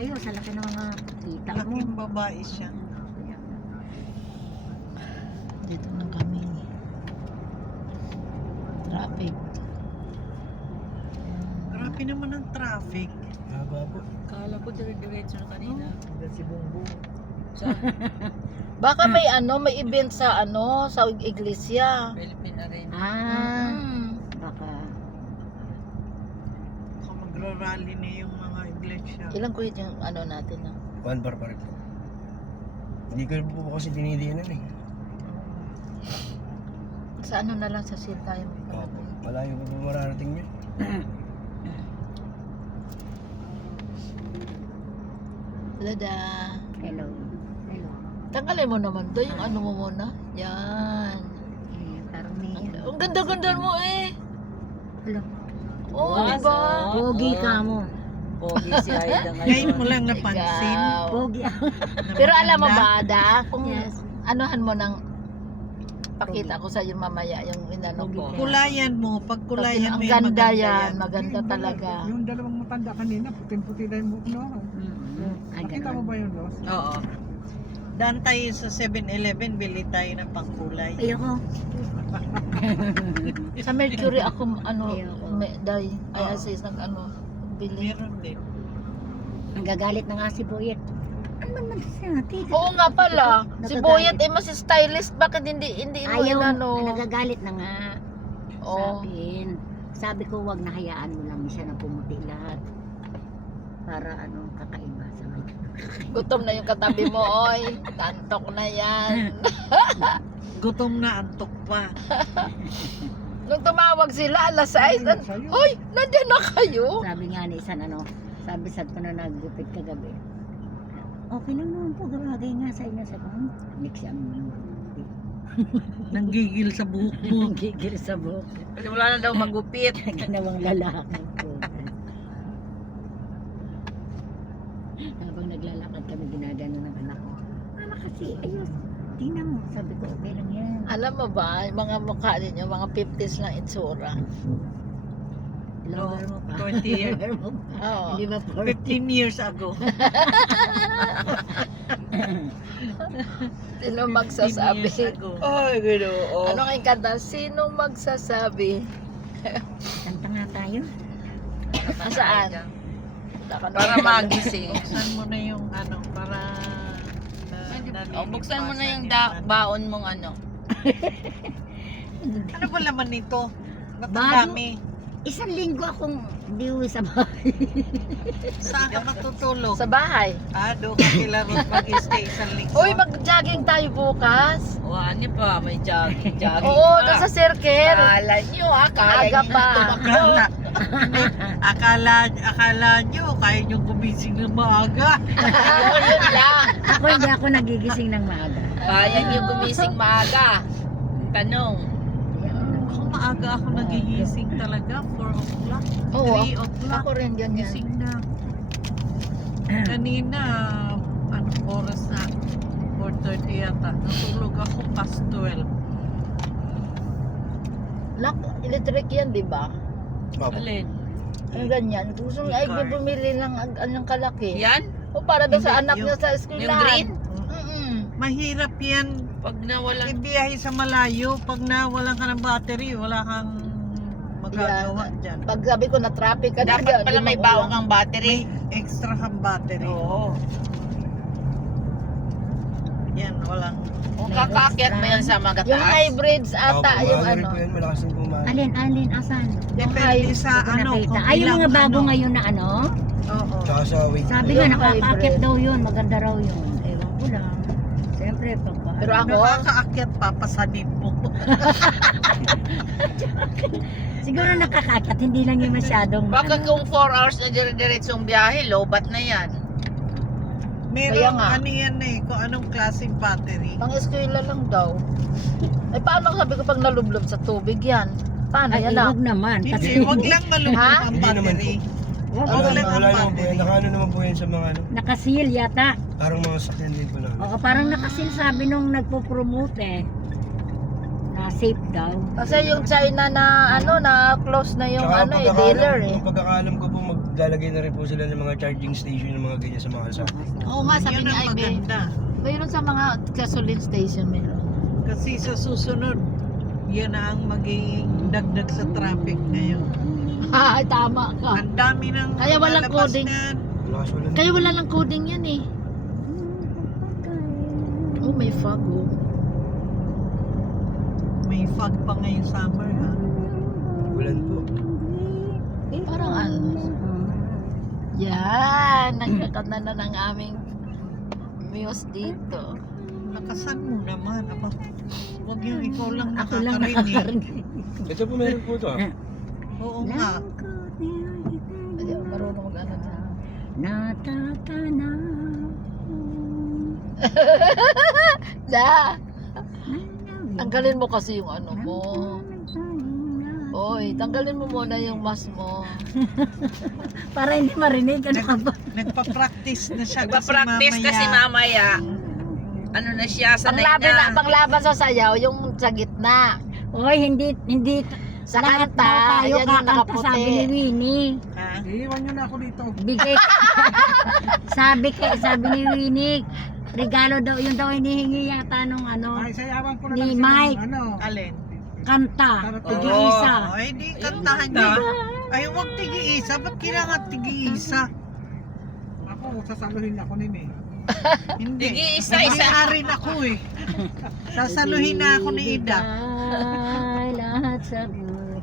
Ayun, sa laki ng mga kita mo. Laking babae siya. Dito na kami. Traffic. Grabe naman ang traffic. Haba po. Kala ko dire-diretso na kanina. Hanggang si Bongbong. Baka may may event sa sa iglesia. Philippine Arena. Baka. Baka magra-rally na yung mga iglesia. Ilang kuhit yung natin na? 1 bar pa rin po. Hindi ko po kasi dinidiinan eh. Sa na lang sa seal tayo. Opo. Malayo pa po mararating niya. Lada. Hello. Hello. Tanggalin mo naman to yung mo muna. Yan. Parang may Ang ganda-ganda mo eh. Hello. Oo, Was, diba? Pogi ka mo. Pogi si Aida Ngayon ngayon. mo lang napansin. Ikaw. Pogi ako. Pero alam mo Maganda. ba, Ada, kung Yes. anuhan mo ng pakita ko sa iyo mamaya yung inano ko. Pogi. Kulayan mo. Pag kulayan Ang mo ganda maganda yan, maganda talaga. Yung dalawang matanda kanina, puting-puti na yung buhok no? Ay, Nakita mo ganun. ba yun, Ross? Oo. Daan tayo sa 7-Eleven, bili tayo ng pangkulay. Ayoko. Sa Mercury ako Ayoko. day ay Oo. assist ng bili. Meron din. Ang gagalit na nga si Boyet. Ano man natin? Oo nga pala. Si Nakagalit. Boyet ay mas stylist, bakit hindi mo Ayaw, inano? nagagalit na nga. Oo. Sabi ko wag na hayaan mo lang siya na pumuti lahat. Para kakaiba sa mga. Gutom na yung katabi mo, oy. Tantok na yan. Gutom na, antok pa. Nung tumawag sila, alas 6, hoy, nandiyan na kayo. Sabi nga ni Isan sabi sa ko na naggupit kagabi. Okay lang naman po, gabagay nga sa inyo sa kong. Next siya mo. Nanggigil sa buhok mo. Gigil sa buhok. Kasi wala na daw magupit. Ginawang lalaki po. Habang naglalakad kami, ginagano ng anak ko. Mama kasi, ayos. Tingnan mo. Sabi ko, okay lang yan. Alam mo ba, yung mga mukha ninyo, mga 50s lang itsura. Lower mo pa. 20 years. Lower mo pa. Oo. Hindi ba 40? 15 years ago. Sino 15 magsasabi? years ago. Ay, ginoo. Ano kayong kanta? Sino magsasabi? Kanta nga tayo. Nasaan? Para magising. Buksan mo na yung para Buksan mo na yung baon mong ano. Ano ba laman nito? Ba't ang Bago. dami? Isang linggo akong di uwi sa bahay. Saan ka matutulog? Sa bahay. Doon ka kila Ruth mag-stay isang linggo. Uy, mag-jogging tayo bukas. O, ano pa? May jogging. Oo, doon sa circle. Kala nyo Aga pa. Akala nyo, kaya nyo gumising ng maaga. Yun lang. Ako hindi ako nagigising ng maaga. Kaya nyo gumising maaga. Tanong. Ako maaga ako nagigising talaga, 4 o'clock, Oo, 3 o'clock. Ako rin ganyan. Gising na. Kanina, anong oras na? 4:30 yata. Natulog ako past 12. Electric yan, di ba? Opo. Alin? Ang ganyan. Gusto ay E-car. bumili ng ang kalaki. Yan? O para daw sa Hindi, anak niya sa Yung eskwelahan. green? Mahirap yan. Pag nawalan. Ibiyahe sa malayo. Pag nawalan ka ng battery, wala kang magagawa dyan. Pag sabi ko na traffic ka Dapat pala may bawang kang battery. Extra kang battery. Oo. Yan, walang. Kung kakaakyat mo yan sa Yung magataas. hybrids Opo, ata, yung maaari po ano. yan. Malakas din po maaari. Alin, asan? Depende sa Hindi ko nakita. kung Ay, yung mga ilang bago ngayon na ano? Oo. Tsaka sa weight. Sabi Yung nga, nakakaakit hybrid. daw yun. Maganda raw yun. Ewan ko lang. Siyempre, Pero ako, Nakakaakyat pa, pasanin mo. siguro nakakaakit. Hindi lang yung masyadong Baka kung 4 hours na dire-diretsong biyahe, lobat na yan. Kaya Meron nga. ano yan kung anong klaseng battery. pang eskwela lang daw. Ay paano sabi ko pag nalublob sa tubig yan? Paano Ay, yan na? huwag naman. Hindi, wag lang malubog Ha? ang Hindi naman battery. Wag Wala Wala, lang ang wala naman po battery. yan. Nakaano naman po yan sa mga Nakasil yata. parang mga sakyan din po namin. Oo, parang nakasil sabi nung nagpo-promote na safe daw. Kasi yung China na na close na yung Tsaka dealer yung pagkakaalam ko po maglalagay na rin po sila ng mga charging station ng mga ganyan sa mga kalsada. Oo nga, sabi Yun ni ang Ivy. maganda. Mayroon sa mga gasoline station meron. Kasi sa susunod, yan na ang magiging dagdag sa traffic ngayon. Ay, tama ka. Ang dami ng Kaya walang lalabas coding. na. Lakas wala. Kaya wala lang coding yan eh. Oh, may fog oh. May fog pa ngayong summer ha. Ulan po. Parang ano. Yan, nagkakanta na ng aming muse dito. Lakasan mo naman. Aba, huwag yung ikaw lang Ako lang nakakarinig. nakakarinig. Ito po meron po ito ah. Oo nga. Hindi ako marunong mag-ano na. Natatanaw. Da! Tanggalin mo kasi yung ano mo. Oy, tanggalin mo muna yung mask mo. Para hindi marinig. Ano ka ba? Nagpa-practice na siya Nagpa-practice kasi mamaya. Ano na siya, sanay Panglaban sa sayaw, yung sa gitna. Oy, hindi Sa lahat kanta, daw tayo ayan yung kakanta, nakaputi. sabi ni Winnie. Ha? Iiwan nyo na ako dito. Bigay. sabi ni Winnie, regalo daw, yun daw hinihingi yata nung ano, Ay, sayawan ko na Ni lang siya ng Mike. ano. Alin? kanta. Tarating. Tig-isa. Ay, di kantahan niya. Ay, huwag tigi-isa. Ba't kailangan tigi-isa? Ako, sasaluhin ako nin eh. Hindi. Tigi-isa-isa. Rin ako eh. Sasaluhin na ako ni Ida. Bigay lahat sa buhay.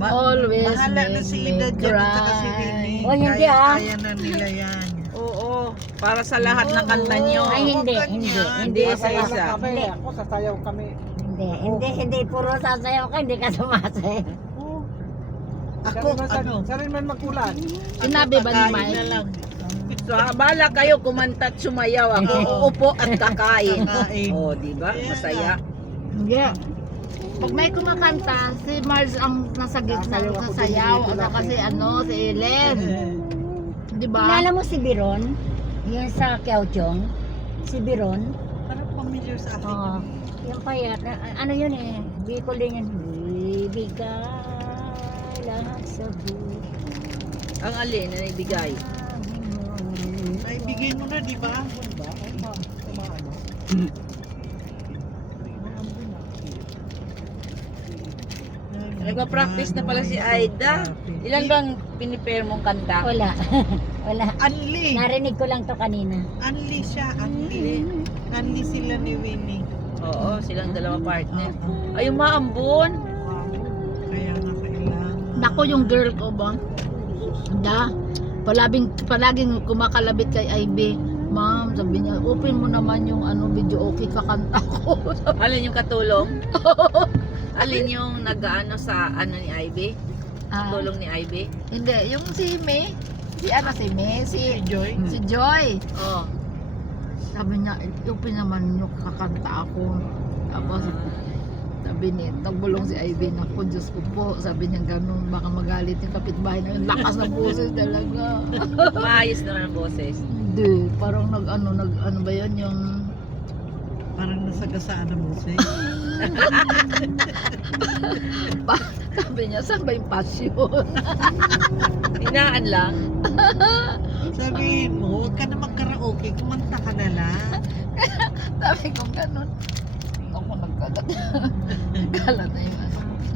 Always Bahala na si make Ida me dyan at saka si cry. Winnie. Oh, hindi, Kaya na nila yan. Oo, para sa lahat ng kanta nyo. Ay, hindi, Huwag hindi, ganyan. hindi. Isa-isa. Sasayaw kami. Hindi. Ako, sasayaw kami. Hindi, puro sasayaw ka, hindi ka sumasayaw. Ako, ano? Sa rin man magkulan. Sinabi ba ni kakain Mike? na lang. So, bala kayo kumanta at sumayaw. Ako uupo at kakain. Kakain. Oh, di ba? Masaya. Hindi. Pag may kumakanta, si Mars ang nasa gitna Sasayaw sa ako sayaw. dito, Ano kasi si Ellen. Di ba? Kilala mo si Biron? Yung sa Kiaochong? Si Biron? Parang familiar sa akin. Oo. Yung payat. Ano yun eh? Bicol din yun. Bibigay lahat sa buhay. Ang alin na ibigay. Ay, bigay mo na, di ba? Nagpa-practice na pala si Aida. Ilan bang pinipare mong kanta? Wala. Wala. Anli. Narinig ko lang to kanina. Anli siya. Anli. Anli sila ni Winnie. Oo, silang dalawa partner. Ay, umaambon. Kaya nga kailangan. Nako yung girl ko ba? Da. Palaging kumakalabit kay Ivy. Ma'am, sabi niya, open mo naman yung video, okay kakanta ko. Alin yung katulong? Alin yung nag-ano sa ni Ivy? Ah, Tulong ni Ivy? hindi, yung si May. Si May, Si Joy. si Joy. Oo. Sabi niya, open naman yung kakanta ako. Tapos, sabi niya, nagbulong si Ivy na po, Diyos ko po. Sabi niya ganun, baka magalit yung kapitbahay na yun. Lakas ng boses talaga. Maayos naman ang boses. Hindi, parang nag-ano ba yun yung... Parang nasagasaan na musik. Sabi niya, saan ba yung passion? Hinaan lang. Sabihin mo, huwag ka na mag-karaoke, kumanta ka na lang. Sabi ko ganun. Ako nagkagat. Kala na yung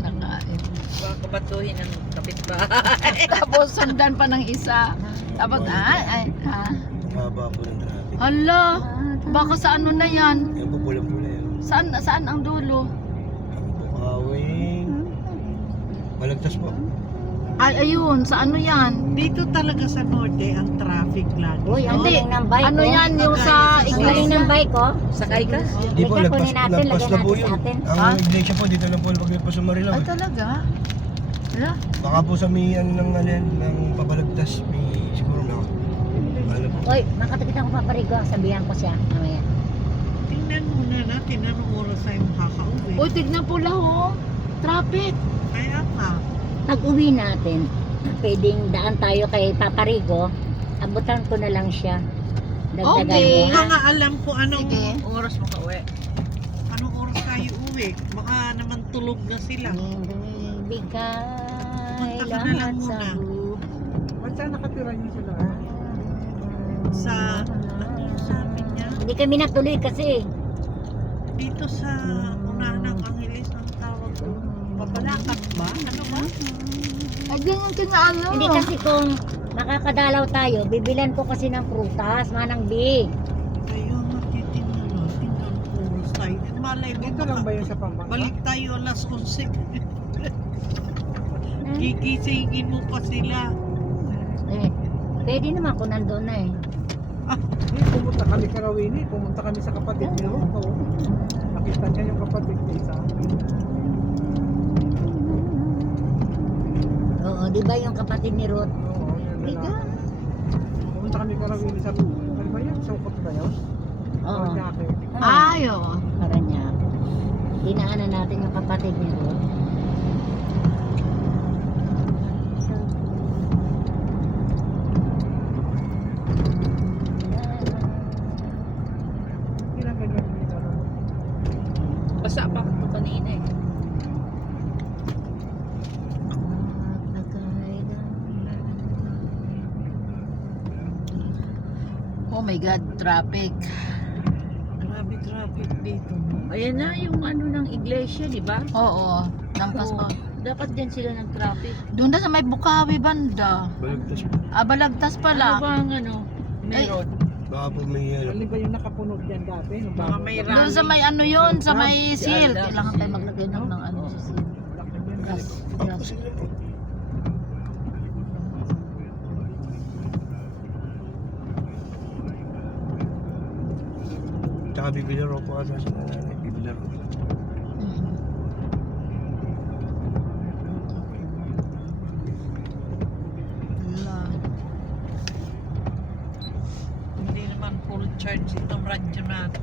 nakain. Baka kabatuhin ng kapitbahay. Tapos sundan pa ng isa. Tapos, ha? Haba po ng traffic. Hala, baka sa ano na yan? Yan po pulang-pula yan. Saan ang dulo? Ang Bukawing. Balagtas po. Ay, ayun, sa ano yan? Dito talaga sa norte, ang traffic lagi. Uy, ang Hindi. galing ng bike Ano oh. yan, yung sa Ang galing iglesia? ng bike oh. Sakay ka? Di po, Lagyan lagpas, kunin natin, lagpas lagyan na po natin yun. sa atin. Ang iglesia po, dito lang po paglagpas sa Marilao. Ay, talaga? Hala, Baka po sa may ano ng ano yan, ng pabalagtas, may siguro na ano po. Uy, makatapit ako paparigo. Sabihan ko siya. Mamaya. Tingnan muna natin anong oras tayo makakauwi. uy, tignan po lang, oh. Traffic. Kaya nga. Pag-uwi natin, pwedeng daan tayo kay Paparigo. Abutan ko na lang siya. Dagdagan Okay. mo, ha? Mga alam ko anong Sige. Oras mo ka-uwi. anong oras tayo uwi. Baka naman tulog na sila. Bigay Punta ka na lang muna. Ba't saan nakatira niyo sila? Sa, ano yung sabi niya? Hindi kami natuloy kasi. Dito sa unahan ng Angeles, ang tawag ko. Papalakat ba? Ano ba? Ay, ganyan kinaano. Hindi kasi kung makakadalaw tayo, bibilan ko kasi ng prutas, manang B. Tayo magtitinda no, tingnan ko side. Malay mo Dito lang ba yun sa Pampanga? balik tayo alas 11. Gigisingin mo pa sila. Eh, pwede naman kung nandoon na eh. Pumunta kami Karawini, pumunta kami sa kapatid ni Ruth. Oh. Nakita niya yung kapatid niya sa akin. Oo, di ba yung kapatid ni Ruth? Oo, yun na Liga. lang. Pumunta kami Karawini sa, ano ba yun? Sukot ba yun? Oo. Paranaque. Ay, oo. Parang niya. Dinaanan natin yung kapatid ni Ruth. Ilang ganyan dito. Basa pa ako kanina eh. Oh my God, traffic. Grabe traffic dito. Ayan na yung ano ng iglesia, di ba? Oo, lampas pa. Dapat din sila ng traffic. Doon na sa may Bukawi banda. Balagtas pa. Balagtas Ano pala. ba ang ano? Meron. Baka po may Alin ba yung nakapunog dyan dati? Nung Baka bago- may Doon sa may ano yun, sa may Si seal. Alda. Kailangan tayo maglagay ng ano sa seal. Laki yun. Gas. Ako sila po. Tsaka bibilaro po ata sa nanay. Bibilaro. Mm. Wala. Hindi naman full charge itong radyo natin.